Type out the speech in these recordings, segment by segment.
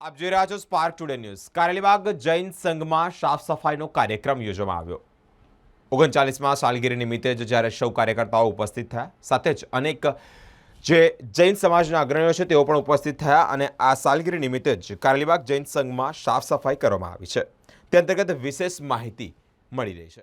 આપ જોઈ રહ્યા છો Spark Today News Karelibaug Jain સંઘમાં સાફ સફાઈનો કાર્યક્રમ યોજવામાં આવ્યો. ઓગણચાલીસમાં સાલગીરી નિમિત્તે જ જ્યારે સૌ કાર્યકર્તાઓ ઉપસ્થિત થયા, સાથે જ અનેક જે જૈન સમાજના અગ્રણીઓ છે તેઓ પણ ઉપસ્થિત થયા અને આ સાલગીરી નિમિત્તે જ કારેલીબાગ જૈન સંઘમાં સાફ સફાઈ કરવામાં આવી છે. તે અંતર્ગત વિશેષ માહિતી મળી રહી છે.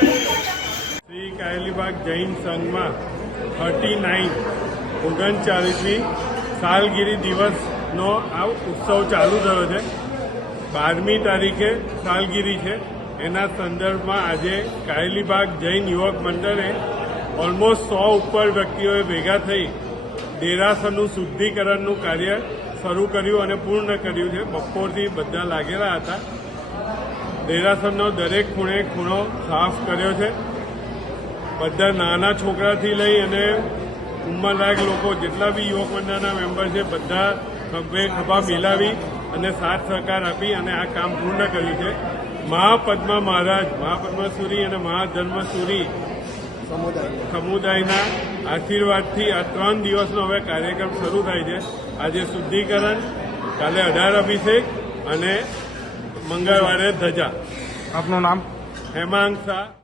શ્રી કાયલીબાગ જૈન સંઘમાં થર્ટી નાઇન ઓગણચાલીસમી સાલગીરી દિવસનો આ ઉત્સવ ચાલુ થયો છે. બારમી તારીખે સાલગીરી છે. એના સંદર્ભમાં આજે કાયલીબાગ જૈન યુવક મંડળે ઓલમોસ્ટ સો ઉપર વ્યક્તિઓએ ભેગા થઈ દેરાસરનું શુદ્ધિકરણનું કાર્ય શરૂ કર્યું અને પૂર્ણ કર્યું છે. બપોરથી બધા લાગેલા હતા. દેરાસરનો દરેક ખૂણે ખૂણો સાફ કર્યો છે. બધા નાના છોકરાથી લઈ અને ઉંમરલાયક લોકો, જેટલા બી યુવક મંડળના મેમ્બર છે, બધા ખભે ખભા મિલાવી અને સાથ સહકાર આપી અને આ કામ પૂર્ણ કર્યું છે. મહાપદ્મા મહારાજ મહાપદ્મસુરી અને મહાધર્મસુરી સમુદાયના આશીર્વાદથી આ ત્રણ દિવસનો હવે કાર્યક્રમ શરૂ થાય છે. આજે શુદ્ધિકરણ કાલે અઢાર અભિષેક અને મંગળવારે ધજા. આપનું નામ? હેમાંગ શાહ.